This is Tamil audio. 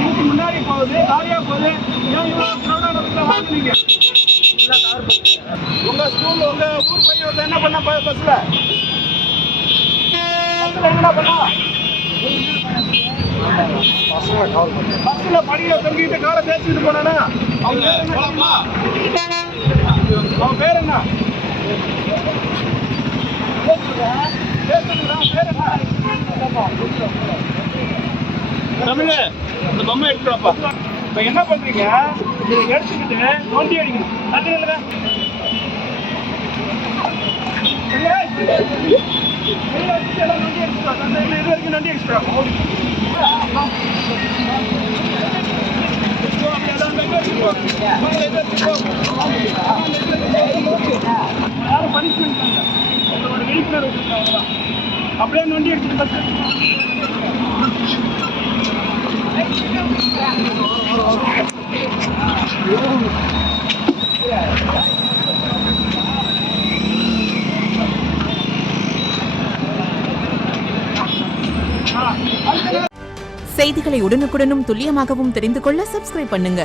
இதுக்கு முன்னாடி போகுது, காலியா போகுது. ஏன் இவ்வளவு crowd-ஆன இடத்துல வாங்குனீங்க? உங்க ஸ்கூல் உங்க ஊர் பையன் வந்து என்ன பண்ணா பஸ்ல என்ன பண்ணா? பஸ்ல படியில தொங்கிட்டு காலை தேய்ச்சிட்டு போனானா? அவன் பேர் என்ன? தமிழ் இந்த பொம்மை எடுத்துருவாப்பா. இப்ப என்ன பண்றீங்க? எடுத்துக்கிட்டு நோண்டி அடிக்கணும். தண்ணி இல்ல இது வரைக்கும் நண்டி அடிச்சுட்டோம். யாரும் பனிஷ்மெண்ட் பண்ணல, உங்களோட விழிப்புணர்வு அவ்வளோதான். அப்படியே நோண்டி அடிச்சுட்டு பஸ் செய்திகளை உடனுக்குடனும் துல்லியமாகவும் தெரிந்து கொள்ள சப்ஸ்கிரைப் பண்ணுங்க.